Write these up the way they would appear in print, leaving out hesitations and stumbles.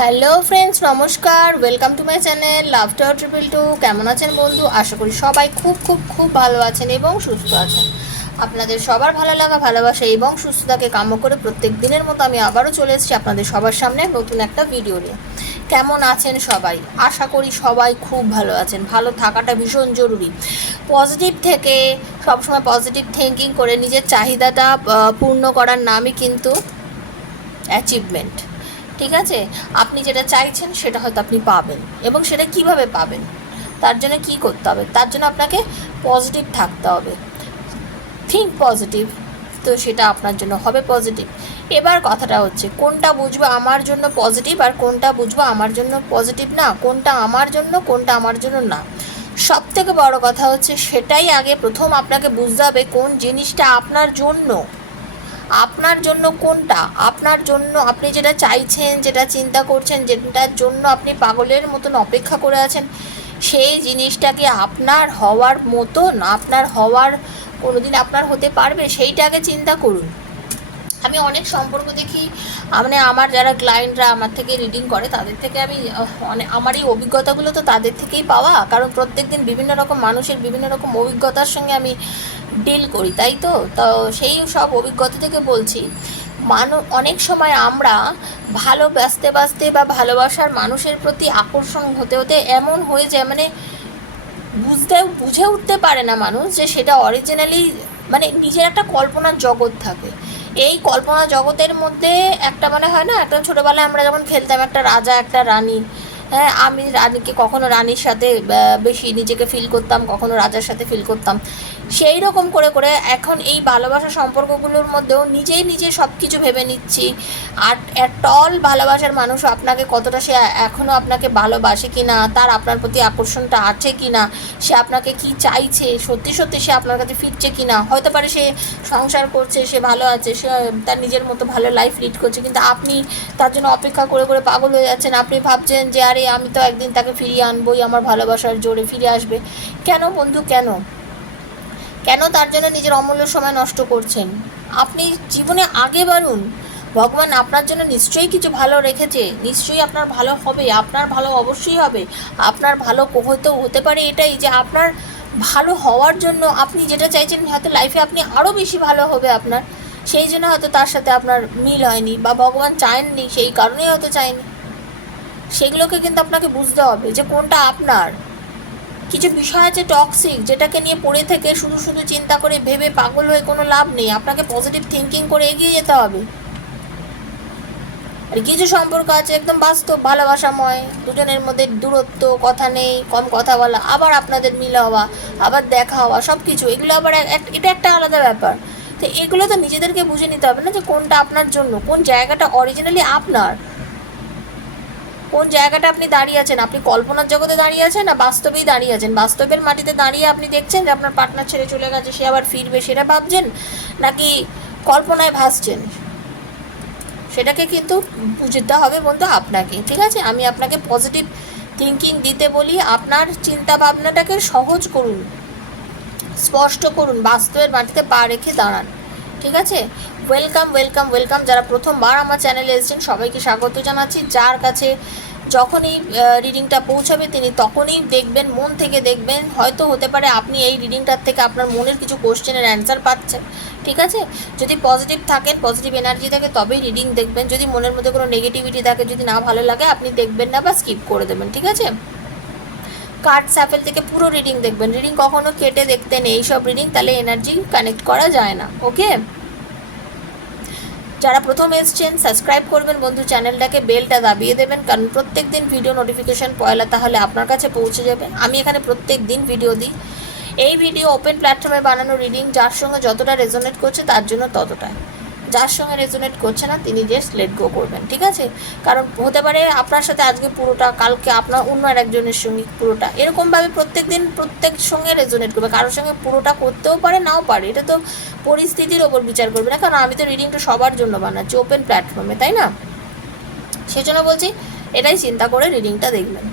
Hello friends, নমস্কার। Welcome to my channel love tower triple two. কেমন আছেন বন্ধু? আশা করি সবাই খুব খুব খুব ভালো আছেন এবং সুস্থ আছেন। আপনাদের সবার ভালো লাগা, ভালোবাসা এবং সুস্থতাকে কাম্য করে প্রত্যেক দিনের মতো আমি আবারও চলে এসেছি আপনাদের সবার সামনে নতুন একটা ভিডিও নিয়ে। কেমন আছেন সবাই? আশা করি সবাই খুব ভালো আছেন। ভালো থাকাটা ভীষণ জরুরি। পজিটিভ থেকে সবসময় পজিটিভ থিঙ্কিং করে নিজের চাহিদাটা পূর্ণ করার নামই কিন্তু অ্যাচিভমেন্ট। ঠিক আছে, আপনি যেটা চাইছেন সেটা হয়তো আপনি পাবেন, এবং সেটা কিভাবে পাবেন, তার জন্য কি করতে হবে? তার জন্য আপনাকে পজিটিভ থাকতে হবে। থিঙ্ক পজিটিভ, তো সেটা আপনার জন্য হবে পজিটিভ। এবার কথাটা হচ্ছে কোনটা বুঝবো আমার জন্য পজিটিভ আর কোনটা বুঝবো আমার জন্য পজিটিভ না, কোনটা আমার জন্য কোনটা আমার জন্য না। সব থেকে বড় কথা হচ্ছে সেটাই আগে প্রথম আপনাকে বুঝতে হবে কোন জিনিসটা আপনার জন্য। আপনার জন্য কোনটা? আপনার জন্য আপনি যেটা চাইছেন, যেটা চিন্তা করছেন, যেটার জন্য আপনি পাগলের মতন অপেক্ষা করে আছেন, সেই জিনিসটাকে আপনার হওয়ার মতন, আপনার হওয়ার কোনোদিন আপনার হতে পারবে সেইটা আগে চিন্তা করুন। আমি অনেক সম্পর্ক দেখি, মানে আমার যারা ক্লায়েন্টরা আমার থেকে রিডিং করে তাদের থেকে আমি আমার এই অভিজ্ঞতাগুলো তো তাদের থেকেই পাওয়া, কারণ প্রত্যেক দিন বিভিন্ন রকম মানুষের বিভিন্ন রকম অভিজ্ঞতার সঙ্গে আমি ডিল করি, তাই তো। তো সেই সব অভিজ্ঞতা থেকে বলছি, অনেক সময় আমরা ভালো বাঁচতে বাঁচতে বা ভালোবাসার মানুষের প্রতি আকর্ষণ হতে হতে এমন হয়ে যায়, মানে বুঝে উঠতে পারে না মানুষ যে সেটা অরিজিনালি, মানে নিজের একটা কল্পনার জগৎ থাকে। এই কল্পনা জগতের মধ্যে একটা, মানে হয় না, একটা ছোটোবেলায় আমরা যেমন খেলতাম একটা রাজা একটা রানী। হ্যাঁ, আমি রানীকে কখনো রানীর সাথে বেশি নিজেকে ফিল করতাম, কখনো রাজার সাথে ফিল করতাম। সেই রকম করে করে এখন এই ভালোবাসা সম্পর্কগুলোর মধ্যেও নিজেই নিজে সব কিছু ভেবে নিচ্ছি। আর টল ভালোবাসার মানুষ আপনাকে কতটা, সে এখনও আপনাকে ভালোবাসে কি না, তার আপনার প্রতি আকর্ষণটা আছে কি না, সে আপনাকে কি চাইছে, সত্যি সত্যি সে আপনার কাছে ফিরছে কি না। হয়তো পারে সে সংসার করছে, সে ভালো আছে, সে তার নিজের মতো ভালো লাইফ লিড করছে, কিন্তু আপনি তার জন্য অপেক্ষা করে করে পাগল হয়ে যাচ্ছেন। আপনি ভাবছেন যে আরে আমি তো একদিন তাকে ফিরিয়ে আনবোই, আমার ভালোবাসার জোরে ফিরে আসবে। কেন বন্ধু, কেন কেন তার জন্য নিজের অমূল্য সময় নষ্ট করছেন? আপনি জীবনে আগে বাড়ুন। ভগবান আপনার জন্য নিশ্চয়ই কিছু ভালো রেখেছে, নিশ্চয়ই আপনার ভালো হবে, আপনার ভালো অবশ্যই হবে। আপনার ভালো হয়তো হতে পারে এটাই যে আপনার ভালো হওয়ার জন্য আপনি যেটা চাইছেন হয়তো লাইফে আপনি আরও বেশি ভালো হবে আপনার, সেই জন্য হয়তো তার সাথে আপনার মিল হয়নি, বা ভগবান চায়ননি, সেই কারণেই হয়তো চায়নি। সেগুলোকে কিন্তু আপনাকে বুঝতে হবে যে কোনটা আপনার। কিছু বিষয় আছে টক্সিক, যেটাকে নিয়ে পড়ে থেকে শুধু শুধু চিন্তা করে ভেবে পাগল হয়ে কোনো লাভ নেই। আপনাকে পজিটিভ থিঙ্কিং করে এগিয়ে যেতে হবে। আর কিছু সম্পর্ক আছে একদম বাস্তব ভালোবাসাময়, দুজনের মধ্যে দূরত্ব, কথা নেই, কম কথা বলা, আবার আপনাদের মিল হওয়া, আবার দেখা হওয়া, সব কিছু এগুলো আবার এটা একটা আলাদা ব্যাপার। তো এগুলো তো নিজেদেরকে বুঝে নিতে হবে না যে কোনটা আপনার জন্য, কোন জায়গাটা অরিজিনালি আপনার, কোন জায়গাটা আপনি দাঁড়িয়ে আছেন। আপনি কল্পনার জগতে দাঁড়িয়ে আছেন না বাস্তবেই দাঁড়িয়ে আছেন? বাস্তবের মাটিতে দাঁড়িয়ে আপনি দেখছেন যে আপনার পার্টনার ছেড়ে চলে গেছে, সে আবার ফিরবে, সেটা ভাবছেন, নাকি কল্পনায় ভাসছেন? সেটাকে কিন্তু বুঝতে হবে বন্ধু আপনাকে। ঠিক আছে, আমি আপনাকে পজিটিভ থিঙ্কিং দিতে বলি। আপনার চিন্তা ভাবনাটাকে সহজ করুন, স্পষ্ট করুন, বাস্তবের মাটিতে পা রেখে দাঁড়ান। ঠিক আছে, ওয়েলকাম ওয়েলকাম ওয়েলকাম। যারা প্রথমবার আমার চ্যানেলে এসেছেন সবাইকে স্বাগত জানাচ্ছি। যার কাছে যখনই রিডিংটা পৌঁছাবে তিনি তখনই দেখবেন, মন থেকে দেখবেন, হয়তো হতে পারে আপনি এই রিডিংটার থেকে আপনার মনের কিছু কোশ্চেনের অ্যান্সার পাচ্ছেন। ঠিক আছে, যদি পজিটিভ থাকেন, পজিটিভ এনার্জি থাকে, তবেই রিডিং দেখবেন। যদি মনের মধ্যে কোনো নেগেটিভিটি থাকে, যদি না ভালো লাগে, আপনি দেখবেন না বা স্কিপ করে দেবেন। ঠিক আছে, কার্ড স্যাফেল থেকে পুরো রিডিং দেখবেন। রিডিং কখনো কেটে দেখতে নেই, এইসব রিডিং তাহলে এনার্জি কানেক্ট করা যায় না। ওকে, যারা প্রথম এসছেন সাবস্ক্রাইব করবেন বন্ধু চ্যানেলটাকে, বেলটা দাবিয়ে দেবেন, কারণ প্রত্যেক দিন ভিডিও নোটিফিকেশান পয়লা তাহলে আপনার কাছে পৌঁছে যাবে। আমি এখানে প্রত্যেক দিন ভিডিও দিই। এই ভিডিও ওপেন প্ল্যাটফর্মে বানানো রিডিং, যার সঙ্গে যতটা রেজোনেট করছে তার জন্য ততটাই, যার সঙ্গে রেজোনেট করছে না তিনি জাস্ট লেট গো করবেন। ঠিক আছে, কারণ হতে পারে আপনার সাথে আজকে পুরোটা, কালকে আপনার অন্য আরেকজনের সঙ্গে পুরোটা, এরকমভাবে প্রত্যেক দিন প্রত্যেক সঙ্গে রেজোনেট করবে। কারোর সঙ্গে পুরোটা করতেও পারে, নাও পারে, এটা তো পরিস্থিতির ওপর বিচার করবে না, কারণ আমি তো রিডিংটা সবার জন্য বানাচ্ছি ওপেন প্ল্যাটফর্মে, তাই না? সেজন্য বলছি এটাই চিন্তা করে রিডিংটা দেখবেন।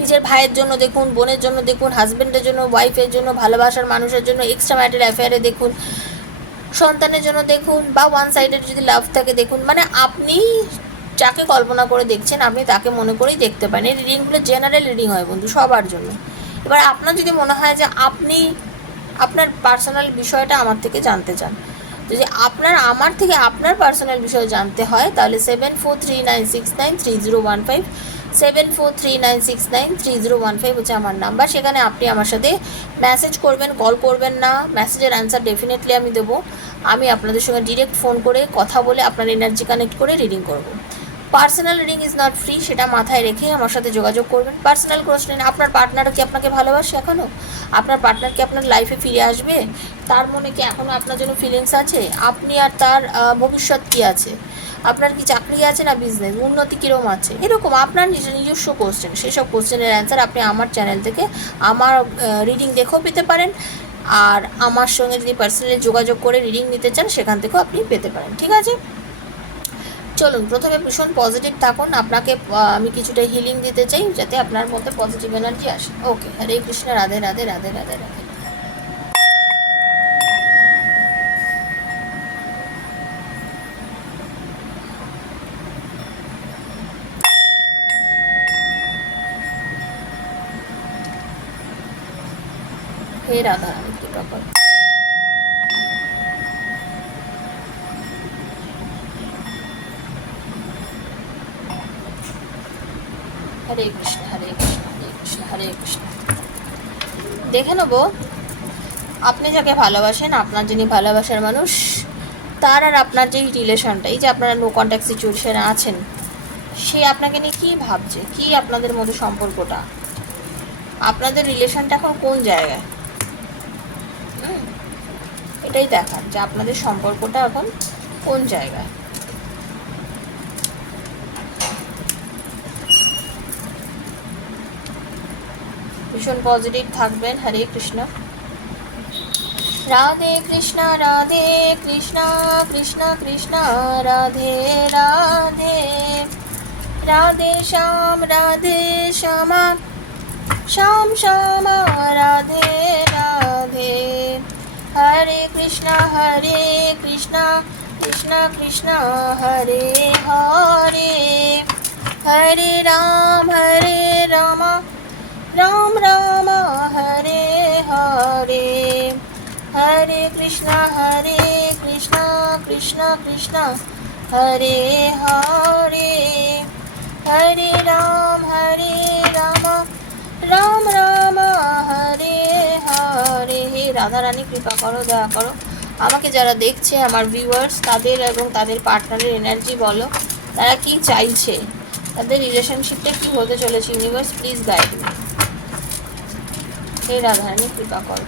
নিজের ভাইয়ের জন্য দেখুন, বোনের জন্য দেখুন, হাজব্যান্ডের জন্য, ওয়াইফের জন্য, ভালোবাসার মানুষের জন্য, এক্সট্রা ম্যারিটাল অ্যাফেয়ারে দেখুন, সন্তানের জন্য দেখুন, বা ওয়ান সাইডের যদি লাভ থাকে দেখুন। মানে আপনি যাকে কল্পনা করে দেখছেন আপনি তাকে মনে করেই দেখতে পারেন। এই রিডিংগুলো জেনারেল রিডিং হয় বন্ধু, সবার জন্য। এবার আপনার যদি মনে হয় যে আপনি আপনার পার্সোনাল বিষয়টা আমার থেকে জানতে চান, যদি আমার থেকে আপনার পার্সোনাল বিষয় জানতে হয়, তাহলে 7439693015, 7439693015 হচ্ছে আমার নাম্বার। সেখানে আপনি আমার সাথে মেসেজ করবেন, কল করবেন না। মেসেজের অ্যান্সার ডেফিনেটলি আমি দেবো। আমি আপনাদের সঙ্গে ডিরেক্ট ফোন করে কথা বলে আপনার এনার্জি কানেক্ট করে রিডিং করব। Personal reading is not free, সেটা মাথায় রেখে আমার সাথে যোগাযোগ করবেন। পার্সোনাল কোশ্চেন, আপনার পার্টনার কি আপনাকে ভালোবাসে এখনও? আপনার পার্টনার কি আপনার লাইফে ফিরে আসবে? তার মনে কি এখনও আপনার জন্য ফিলিংস আছে? আপনি আর তার ভবিষ্যৎ কী আছে? আপনার কি চাকরি আছে না বিজনেস? উন্নতি কীরকম আছে? এরকম আপনার নিজস্ব কোশ্চেন, সেসব কোশ্চেনের অ্যান্সার আপনি আমার চ্যানেল থেকে আমার রিডিং দেখেও পেতে পারেন। আর আমার সঙ্গে যদি পার্সোনালি যোগাযোগ করে রিডিং নিতে চান, সেখান থেকেও আপনি পেতে পারেন। ঠিক আছে, চলুন প্রথমে ভীষণ পজিটিভ থাকুন। আপনাকে আমি কিছুটা হিলিং দিতে চাই, যাতে আপনার মধ্যে পজিটিভ এনার্জি আসে। ওকে, হরে কৃষ্ণ, রাধে রাধে রাধে রাধে রাধে। হে রাধা রানী, কৃপা করো। হরে কৃষ্ণ, হরে কৃষ্ণ, হরে কৃষ্ণ, হরে কৃষ্ণ। দেখে নেবো আপনি যাকে ভালোবাসেন, আপনার যিনি ভালোবাসার মানুষ, তার আর আপনার যেই রিলেশনটা, এই যে আপনারা নো কন্ট্যাক্ট সিচুয়েশনে আছেন, সে আপনাকে নিয়ে কী ভাবছে, কী আপনাদের মধ্যে সম্পর্কটা, আপনাদের রিলেশনটা এখন কোন জায়গায়, এটাই দেখান যে আপনাদের সম্পর্কটা এখন কোন জায়গায়। ভীষণ পজিটিভ থাকবেন। হরে কৃষ্ণ, রাধে কৃষ্ণ, রাধে কৃষ্ণ, কৃষ্ণ কৃষ্ণ রাধে রাধে, রাধে শ্যাম, রাধে শ্যামা, শ্যাম শ্যামা রাধে রাধে। হরে কৃষ্ণ, কৃষ্ণ কৃষ্ণ হরে হরে, হরে রাম, রাম রাম হরে হরে, হরে কৃষ্ণ, কৃষ্ণ কৃষ্ণ হরে হরে, হরে রাম, রাম রাম হরে হরে। হে রাধা রানী, কৃপা করো, দয়া করো। আমাকে যারা দেখছে, আমার ভিউয়ার্স, তাদের এবং তাদের পার্টনারের এনার্জি বলো, তারা কি চাইছে, তাদের রিলেশনশিপটা কি হতে চলেছে। Universe please guide me. হে রাধা রানী, কৃপা করো।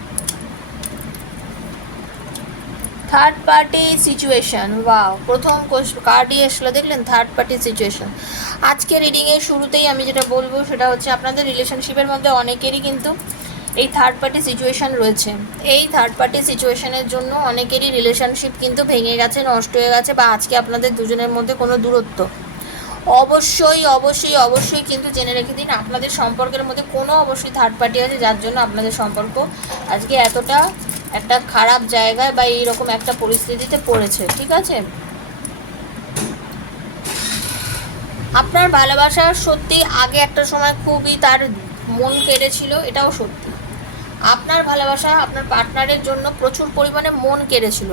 থার্ড পার্টি সিচুয়েশন, ওয়াও, প্রথম কার্ডই এসলো, দেখলেন, থার্ড পার্টি সিচুয়েশন। আজকে রিডিংয়ের শুরুতেই আমি যেটা বলবো সেটা হচ্ছে, আপনাদের রিলেশনশিপের মধ্যে অনেকেরই কিন্তু এই থার্ড পার্টি সিচুয়েশান রয়েছে। এই থার্ড পার্টি সিচুয়েশানের জন্য অনেকেরই রিলেশনশিপ কিন্তু ভেঙে গেছে, নষ্ট হয়ে গেছে, বা আজকে আপনাদের দুজনের মধ্যে কোনো দূরত্ব। অবশ্যই অবশ্যই অবশ্যই কিন্তু জেনে রেখে দিন, আপনাদের সম্পর্কের মধ্যে কোনো অবশ্যই থার্ড পার্টি আছে, যার জন্য আপনাদের সম্পর্ক আজকে এতটা একটা খারাপ জায়গায় বা এইরকম একটা পরিস্থিতিতে পড়েছে। ঠিক আছে, আপনার ভালোবাসা সত্যি আগে একটা সময় খুবই তার মন কেড়েছিল, এটাও সত্যি। আপনার ভালোবাসা আপনার পার্টনারের জন্য প্রচুর পরিমাণে মন কেড়েছিল।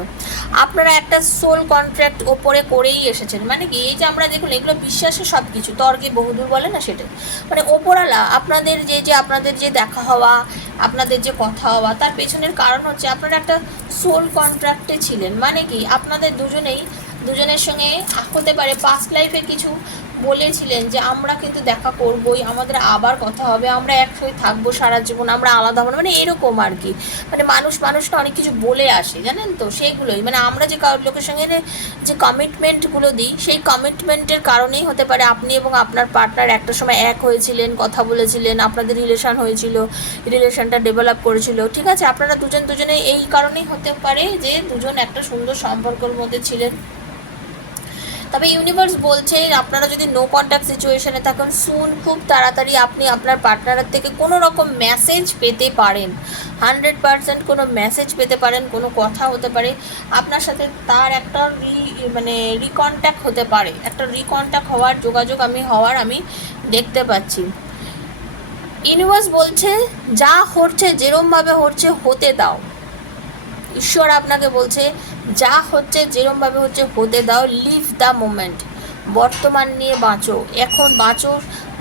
আপনারা একটা সোল কন্ট্রাক্ট ওপরে করেই এসেছেন, মানে কি, এই যে আমরা দেখুন, এগুলো বিশ্বাসে সব কিছু, তর্কে বহুদূর বলে না, সেটাই। মানে ওপরালা আপনাদের আপনাদের যে দেখা হওয়া, আপনাদের যে কথা হওয়া, তার পেছনের কারণ হচ্ছে আপনারা একটা সোল কন্ট্রাক্টে ছিলেন। মানে কি, আপনাদের দুজনের সঙ্গে হতে পারে পাস্ট লাইফে কিছু বলেছিলেন যে আমরা কিন্তু দেখা করবই, আমাদের আবার কথা হবে, আমরা একসঙ্গে থাকবো সারা জীবন, আমরা আলাদা হবো, মানে এরকম আর কি। মানে মানুষটা অনেক কিছু বলে আসে, জানেন তো, সেইগুলোই মানে আমরা যে লোকের সঙ্গে যে কমিটমেন্টগুলো দিই, সেই কমিটমেন্টের কারণেই হতে পারে আপনি এবং আপনার পার্টনার একটা সময় এক হয়েছিলেন, কথা বলেছিলেন, আপনাদের রিলেশন হয়েছিল, রিলেশনটা ডেভেলপ করেছিল। ঠিক আছে, আপনারা দুজনে এই কারণেই হতে পারে যে দুজন একটা সুন্দর সম্পর্কের মধ্যে ছিলেন। তবে ইউনিভার্স বলছে আপনারা যদি নো কন্ট্যাক্ট সিচুয়েশনে থাকেন, সুন খুব তাড়াতাড়ি আপনি আপনার পার্টনারের থেকে কোনো রকম মেসেজ পেতে পারেন, 100% কোনো মেসেজ পেতে পারেন, কোনো কথা হতে পারে আপনার সাথে, তার একটা রিকন্ট্যাক্ট হতে পারে, একটা রিকন্ট্যাক্ট হওয়ার যোগাযোগ আমি দেখতে পাচ্ছি। ইউনিভার্স বলছে যা হচ্ছে যেরমভাবে হচ্ছে হতে দাও। ঈশ্বর আপনাকে বলছে যা হচ্ছে যেরমভাবে হচ্ছে হতে দাও, লিভ দ্য মোমেন্ট, বর্তমান নিয়ে বাঁচো, এখন বাঁচো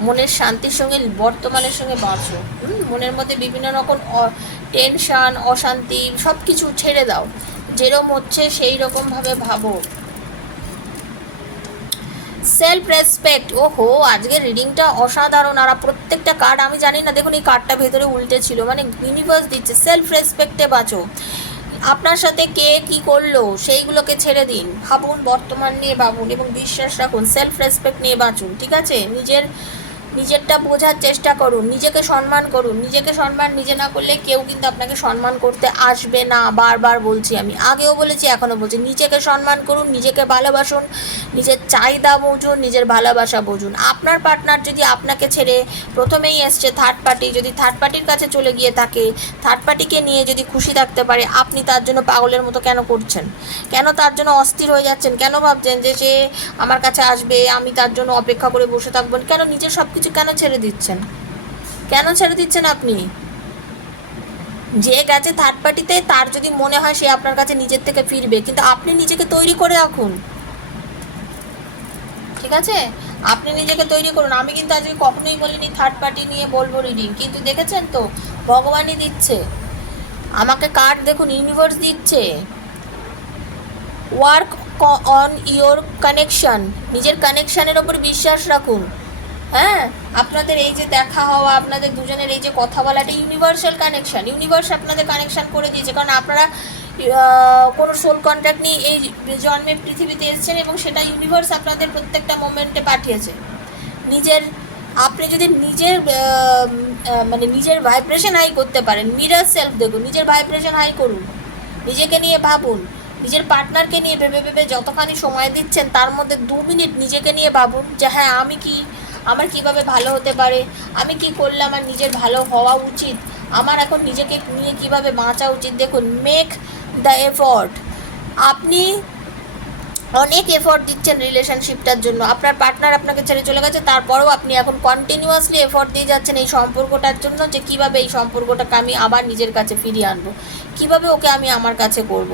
মনের শান্তির সঙ্গে, বর্তমানের সঙ্গে বাঁচো। মনের মধ্যে বিভিন্ন রকম টেনশান, অশান্তি সব কিছু ছেড়ে দাও, যেরম হচ্ছে সেই রকমভাবে ভাবো। সেলফ রেসপেক্ট, ওহো আজকের রিডিংটা অসাধারণ। আর প্রত্যেকটা কার্ড আমি জানি না, দেখুন এই কার্ডটা ভেতরে উল্টে ছিল, মানে ইউনিভার্স দিচ্ছে সেলফ রেসপেক্টে বাঁচো। আপনার সাথে কে কি করলো সেইগুলোকে ছেড়ে দিন, ভাবুন, বর্তমান নিয়ে ভাবুন এবং বিশ্বাস রাখুন, সেলফ রেসপেক্ট নিয়ে বাঁচুন। ঠিক আছে, নিজেরটা বোঝার চেষ্টা করুন, নিজেকে সম্মান করুন। নিজেকে সম্মান নিজে না করলে কেউ কিন্তু আপনাকে সম্মান করতে আসবে না, বারবার বলছি, আমি আগেও বলেছি এখনও বলছি, নিজেকে সম্মান করুন, নিজেকে ভালোবাসুন, নিজের চাহিদা বুঝুন, নিজের ভালোবাসা বুঝুন। আপনার পার্টনার যদি আপনাকে ছেড়ে প্রথমেই এসছে থার্ড পার্টি, যদি থার্ড পার্টির কাছে চলে গিয়ে থাকে, থার্ড পার্টিকে নিয়ে যদি খুশি থাকতে পারে, আপনি তার জন্য পাগলের মতো কেন করছেন, কেন তার জন্য অস্থির হয়ে যাচ্ছেন, কেন ভাবছেন যে সে আমার কাছে আসবে, আমি তার জন্য অপেক্ষা করে বসে থাকবেন, কেন নিজের সব কিছু কেন ছেড়ে দিচ্ছেন, কেন ছেড়ে দিচ্ছেন আপনি? যে গেছে থার্ড পার্টিতে, তার যদি মনে হয় সে আপনার কাছে নিজের থেকে ফিরবে, কিন্তু আপনি নিজেকে তৈরি করে রাখুন। ঠিক আছে, আপনি নিজেকে তৈরি করুন। আমি কিন্তু আজকে কখনোই বলিনি থার্ড পার্টি নিয়ে বলবো রিডিং, কিন্তু দেখেছেন তো ভগবানই দিচ্ছে আমাকে কার্ড, দেখুন ইউনিভার্স দিচ্ছে ওয়ার্ক অন ইয়োর কানেকশন, নিজের কানেকশানের ওপর বিশ্বাস রাখুন। হ্যাঁ, আপনাদের এই যে দেখা হওয়া, আপনাদের দুজনের এই যে কথা বলা, এটা ইউনিভার্সাল কানেকশান, ইউনিভার্স আপনাদের কানেকশান করে দিয়েছে, কারণ আপনারা কোনো সোল কন্ট্রাক্ট নিয়ে এই জন্মে পৃথিবীতে এসেছেন এবং সেটা ইউনিভার্স আপনাদের প্রত্যেকটা মোমেন্টে পাঠিয়েছে। আপনি যদি নিজের ভাইব্রেশন হাই করতে পারেন, মিরর সেলফ দেখুন, নিজের ভাইব্রেশন হাই করুন, নিজেকে নিয়ে ভাবুন, নিজের পার্টনারকে নিয়ে ভেবে যতখানি সময় দিচ্ছেন তার মধ্যে 2 মিনিট নিজেকে নিয়ে ভাবুন যে হ্যাঁ আমার কিভাবে ভালো হতে পারে, আমি কি করলে আমার নিজের ভালো হওয়া উচিত, আমার এখন নিজেকে নিয়ে কিভাবে বাঁচা উচিত। দেখুন, মেক দ্য এফর্ট, আপনি অনেক এফর্ট দিচ্ছেন রিলেশনশিপটার জন্য, আপনার পার্টনার আপনাকে ছেড়ে চলে গেছে, তারপরেও আপনি এখন কন্টিনিউয়াসলি এফর্ট দিয়ে যাচ্ছেন এই সম্পর্কটার জন্য, যে কীভাবে এই সম্পর্কটাকে আমি আবার নিজের কাছে ফিরিয়ে আনবো, কীভাবে ওকে আমি আমার কাছে করব।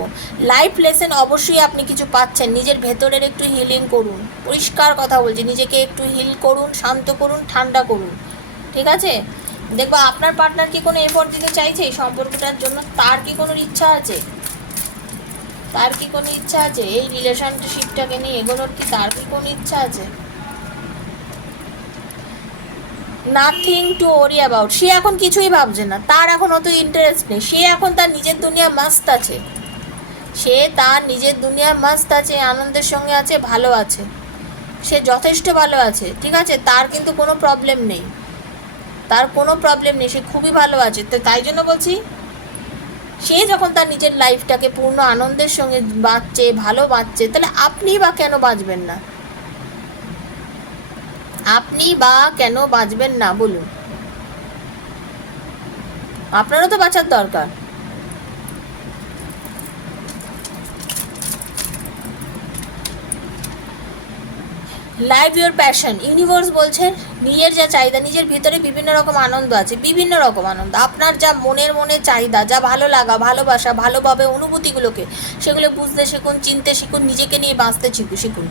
লাইফ লেসেন অবশ্যই আপনি কিছু পাচ্ছেন, নিজের ভেতরের একটু হিলিং করুন, পরিষ্কার কথা বলছি, নিজেকে একটু হিল করুন, শান্ত করুন, ঠান্ডা করুন। ঠিক আছে, দেখবো আপনার পার্টনার কি কোনো এফর্ট দিতে চাইছে এই সম্পর্কটার জন্য, তার কি কোনো ইচ্ছা আছে, তার কি কোনো ইচ্ছা আছে এই রিলেশনশিপটাকে নিয়ে এগোনোর, কি তার কি কোনো ইচ্ছা আছে? নাথিং টু ওরি অ্যাবাউট, সে এখন কিছুই ভাবছে না, তার এখন অত ইন্টারেস্ট নেই, সে এখন তার নিজের দুনিয়া মাস্ত আছে, সে তার নিজের দুনিয়া মাস্ত আছে, আনন্দের সঙ্গে আছে, ভালো আছে, সে যথেষ্ট ভালো আছে। ঠিক আছে, তার কিন্তু কোনো প্রবলেম নেই, তার কোনো প্রবলেম নেই, সে খুবই ভালো আছে। তো তাই জন্য বলছি, সে যখন তার নিজের লাইফটাকে পূর্ণ আনন্দের সঙ্গে বাঁচছে, ভালো বাঁচছে, তাহলে আপনি বা কেন বাঁচবেন না, আপনি বা কেন বাঁচবেন না বলুন? আপনারও তো বাঁচার দরকার। লাইভ ইউর প্যাশন, ইউনিভার্স বলছে নিজের যা চাহিদা, নিজের ভিতরে বিভিন্ন রকম আনন্দ আছে, বিভিন্ন রকম আনন্দ, আপনার যা মনে চাহিদা, যা ভালো লাগা, ভালোবাসা, ভালোভাবে অনুভূতিগুলোকে সেগুলো বুঝতে শিখুন, চিনতে শিখুন, নিজেকে নিয়ে বাঁচতে শিখুন।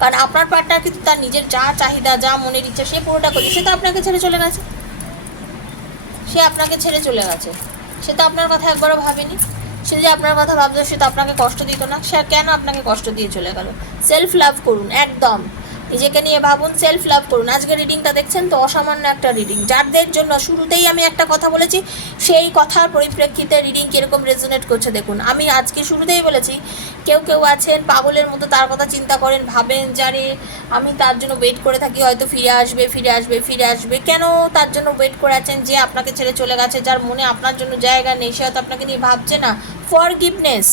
কারণ আপনার পার্টনার কিন্তু তার নিজের যা চাহিদা, যা মনের ইচ্ছা সে পুরোটা করছে, সে তো আপনাকে ছেড়ে চলে গেছে, সে আপনাকে ছেড়ে চলে গেছে, সে তো আপনার কথা একবারও ভাবেনি, সে যে আপনার কথা ভাবতো সে তো আপনাকে কষ্ট দিত না, সে কেন আপনাকে কষ্ট দিয়ে চলে গেল? সেলফ লাভ করুন, একদম নিজেকে নিয়ে ভাবুন, সেলফ লাভ করুন। আজকে রিডিংটা দেখছেন তো অসামান্য একটা রিডিং, যাদের জন্য শুরুতেই আমি একটা কথা বলেছি, সেই কথার পরিপ্রেক্ষিতে রিডিং কীরকম রেজোনেট করছে দেখুন। আমি আজকে শুরুতেই বলেছি, কেউ আছেন পাগলের মতো তার কথা চিন্তা করেন, ভাবেন যারে আমি তার জন্য ওয়েট করে থাকি, হয়তো ফিরে আসবে, কেন তার জন্য ওয়েট করে আছেন? যে আপনাকে ছেড়ে চলে গেছে, যার মনে আপনার জন্য জায়গা নেই, সে হয়তো আপনাকে নিয়ে ভাবছে না। ফরগিভনেস,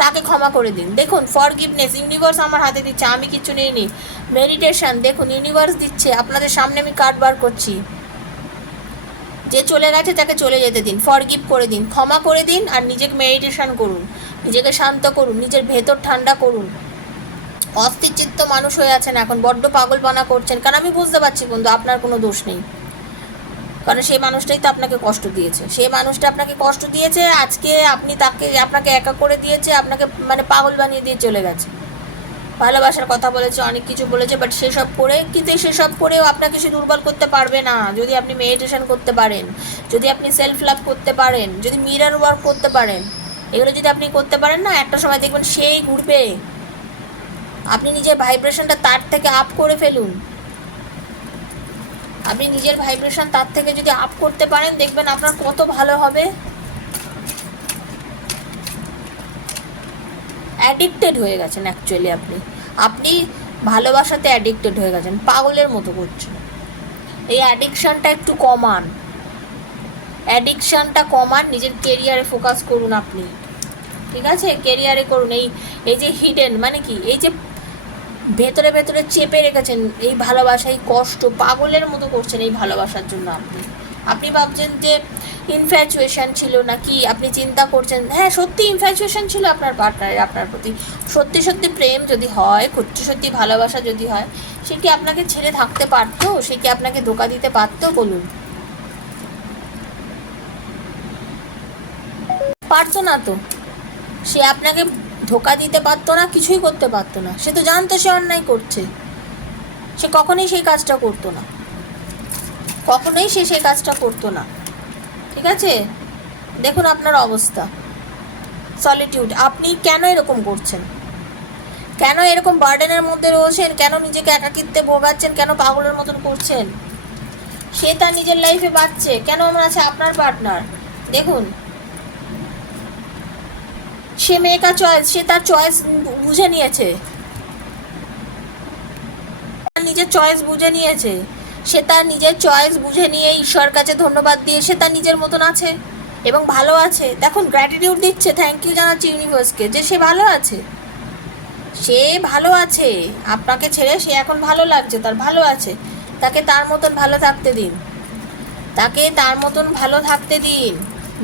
তাকে ক্ষমা করে দিন। দেখুন ফরগিভনেস ইউনিভার্স আমার হাতে দিচ্ছে, আমি কিছু নিইনি। মেডিটেশন দেখুন ইউনিভার্স দিচ্ছে, আপনাদের সামনে আমি কার্ড বার করছি। যে চলে গেছে তাকে চলে যেতে দিন, ফরগিভ করে দিন, ক্ষমা করে দিন, আর নিজেকে মেডিটেশন করুন, নিজেকে শান্ত করুন, নিজের ভেতর ঠান্ডা করুন। অস্থিরচিত্ত মানুষ হয়ে আছেন এখন, বড্ড পাগলপানা করছেন, কারণ আমি বুঝতে পারছি বন্ধু আপনার কোনো দোষ নেই, কারণ সেই মানুষটাই তো আপনাকে কষ্ট দিয়েছে, সেই মানুষটা আপনাকে কষ্ট দিয়েছে, আজকে আপনি আপনাকে একা করে দিয়েছে, আপনাকে মানে পাগল বানিয়ে দিয়ে চলে গেছে। ভালোবাসার কথা বলেছে, অনেক কিছু বলেছে, বাট সেসব করে, কিন্তু সেসব করেও আপনাকে সে দুর্বল করতে পারবে না। যদি আপনি মেডিটেশন করতে পারেন, যদি আপনি সেলফ লাভ করতে পারেন, যদি মিরর ওয়ার্ক করতে পারেন, এগুলো যদি আপনি করতে পারেন না, একটা সময় দেখবেন সেই ঘুরবে। আপনি নিজের ভাইব্রেশনটা তার থেকে আপ করে ফেলুন, আপনি নিজের ভাইব্রেশন তার থেকে যদি আপ করতে পারেন, দেখবেন আপনার কত ভালো হবে। অ্যাডিক্টেড হয়ে গেছেন অ্যাকচুয়ালি, আপনি ভালোবাসাতে অ্যাডিক্টেড হয়ে গেছেন, পাগলের মতো করছেন। এই অ্যাডিকশানটা একটু কমান, নিজের কেরিয়ারে ফোকাস করুন আপনি, ঠিক আছে? কেরিয়ারে করুন। এই যে হিডেন মানে কি, এই যে ভেতরে ভেতরে চেপে রেখেছেন এই ভালোবাসা, এই কষ্ট পাগলের মতো করছেন এই ভালোবাসার জন্য। আপনি ভাবছেন যে ইনফ্যাচুয়েশন ছিল নাকি, আপনি চিন্তা করছেন, হ্যাঁ সত্যি ইনফ্যাচুয়েশন ছিল আপনার পার্টনারের আপনার প্রতি, সত্যি সত্যি প্রেম যদি হয়, সত্যি সত্যি ভালোবাসা যদি হয়, সে কি আপনাকে ছেড়ে থাকতে পারতো? সে কি আপনাকে ধোকা দিতে পারতো? বলুন, পারতো না তো। সে আপনাকে ধোকা দিতে পারতো না, কিছুই করতে পারতো না, সে তো জানতো সে অন্যায় করছে, সে কখনোই সেই কাজটা করতো না, কখনোই সে সেই কাজটা করতো না, ঠিক আছে? দেখুন আপনার অবস্থা, সলিটিউড। আপনি কেন এরকম করছেন? কেন এরকম বার্ডেনের মধ্যে রয়েছেন? কেন নিজেকে একাকিত্বে ভোগাচ্ছেন? কেন পাগলের মতন করছেন? সে তার নিজের লাইফে বাঁচছে, কেন মনে আছে আপনার পার্টনার? দেখুন, সে মেকা চয়েস, সে তার চয়েস বুঝে নিয়েছে, নিজের চয়েস বুঝে নিয়েছে, সে তার নিজের চয়েস বুঝে নিয়ে ঈশ্বর কাছে ধন্যবাদ দিয়ে সে তার নিজের মতন আছে এবং ভালো আছে। দেখুন গ্র্যাটিটিউড দিচ্ছে, থ্যাংক ইউ জানাচ্ছি ইউনিভার্সকে যে সে ভালো আছে, সে ভালো আছে, আপনাকে ছেড়ে সে এখন ভালো লাগছে, তার ভালো আছে, তাকে তার মতন ভালো থাকতে দিন, তাকে তার মতন ভালো থাকতে দিন,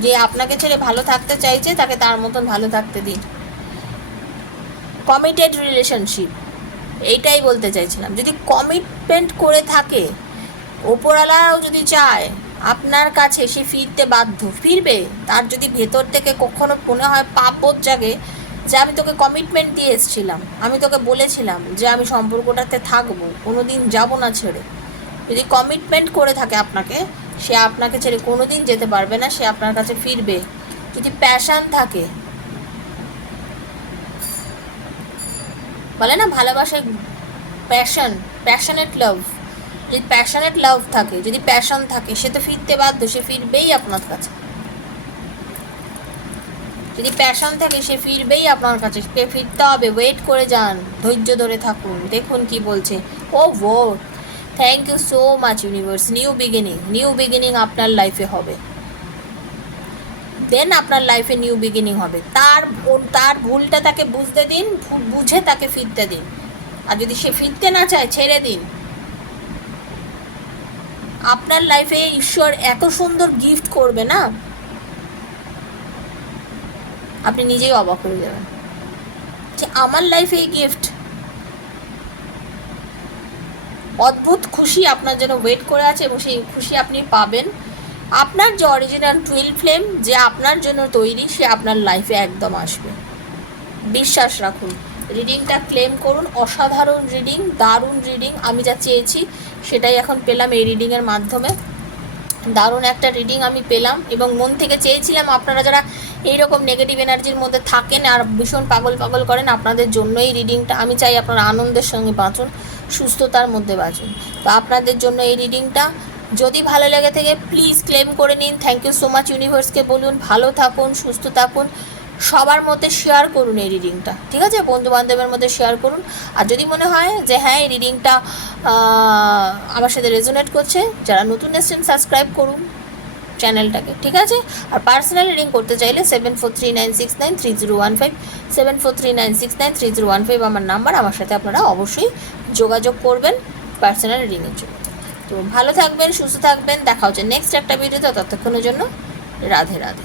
যে আপনাকে ছেড়ে ভালো থাকতে চাইছে তাকে তার মতন ভালো থাকতে দিন। কমিটেড রিলেশনশিপ, এইটাই বলতে চাইছিলাম। যদি কমিটমেন্ট করে থাকে, ওপরওয়ালাও যদি চায় আপনার কাছে, সে ফিরতে বাধ্য, ফিরবে। তার যদি ভেতর থেকে কখনো মনে হয় পাপবোধ জাগে যে আমি তোকে কমিটমেন্ট দিয়ে এসেছিলাম, আমি তোকে বলেছিলাম যে আমি সম্পর্কটাতে থাকবো, কোনো দিন যাবো না ছেড়ে, যদি কমিটমেন্ট করে থাকে আপনাকে, সে আপনাকে ছেড়ে কোনো দিন যেতে পারবে না, সে আপনার কাছে ফিরবে। যদি প্যাশান থাকে, বলে না ভালোবাসায় প্যাশনেট লাভ, যদি প্যাশনেট লাভ থাকে, যদি প্যাশন থাকে, সে তো ফিরতে বাধ্য, সে ফিরবেই আপনার কাছে। যদি প্যাশন থাকে সে ফিরবেই আপনার কাছে, ফিরতে হবে, ওয়েট করে যান, ধৈর্য ধরে থাকুন। দেখুন কি বলছে, ও ভো, thank you so much universe. New beginning আপনার লাইফে হবে, দেন আপনার লাইফে নিউ বিগিনিং হবে। তার ভুলটা তাকে বুঝতে দিন, বুঝে তাকে ফিরতে দিন, আর যদি সে ফিরতে না চায় ছেড়ে দিন। আপনার লাইফে ঈশ্বর এত সুন্দর গিফট করবে না, আপনি নিজেই অবাক হয়ে যাবেন যে আমার লাইফে এই গিফট, অদ্ভুত খুশি আপনার জন্য ওয়েট করে আছে এবং সেই খুশি আপনি পাবেন। আপনার যে অরিজিনাল টুইন ফ্লেম যে আপনার জন্য তৈরি, সে আপনার লাইফে একদম আসবে, বিশ্বাস রাখুন। রিডিংটা ক্লেম করুন, অসাধারণ রিডিং, দারুণ রিডিং। আমি যা চেয়েছি সেটাই এখন পেলাম এই রিডিংয়ের মাধ্যমে, দারুণ একটা রিডিং আমি পেলাম এবং মন থেকে চেয়েছিলাম আপনারা যারা এইরকম নেগেটিভ এনার্জির মধ্যে থাকেন আর ভীষণ পাগল করেন, আপনাদের জন্য এই রিডিংটা। আমি চাই আপনারা আনন্দের সঙ্গে বাঁচুন, সুস্থতার মধ্যে বাঁচুন। তো আপনাদের জন্য এই রিডিংটা, যদি ভালো লেগে থাকে প্লিজ ক্লেম করে নিন। থ্যাংক ইউ সো মাচ ইউনিভার্সকে বলুন ভালো থাকুন, সুস্থ থাকুন, সবার মধ্যে শেয়ার করুন এই রিডিংটা, ঠিক আছে? বন্ধুবান্ধবের মধ্যে শেয়ার করুন। আর যদি মনে হয় যে হ্যাঁ এই রিডিংটা আমার সাথে রেজোনেট করছে, যারা নতুন এসেছেন সাবস্ক্রাইব করুন, চ্যানেলটাকে, ঠিক আছে? আর পার্সোনাল রিডিং করতে চাইলে 7439693015, 7439693015 আমার নাম্বার। আমার সাথে আপনারা অবশ্যই যোগাযোগ করবেন পার্সোনাল রিডিংয়ের জন্য। তো ভালো থাকবেন, সুস্থ থাকবেন, দেখা হচ্ছে নেক্সট একটা ভিডিওতে। ততক্ষণের জন্য রাধে রাধে।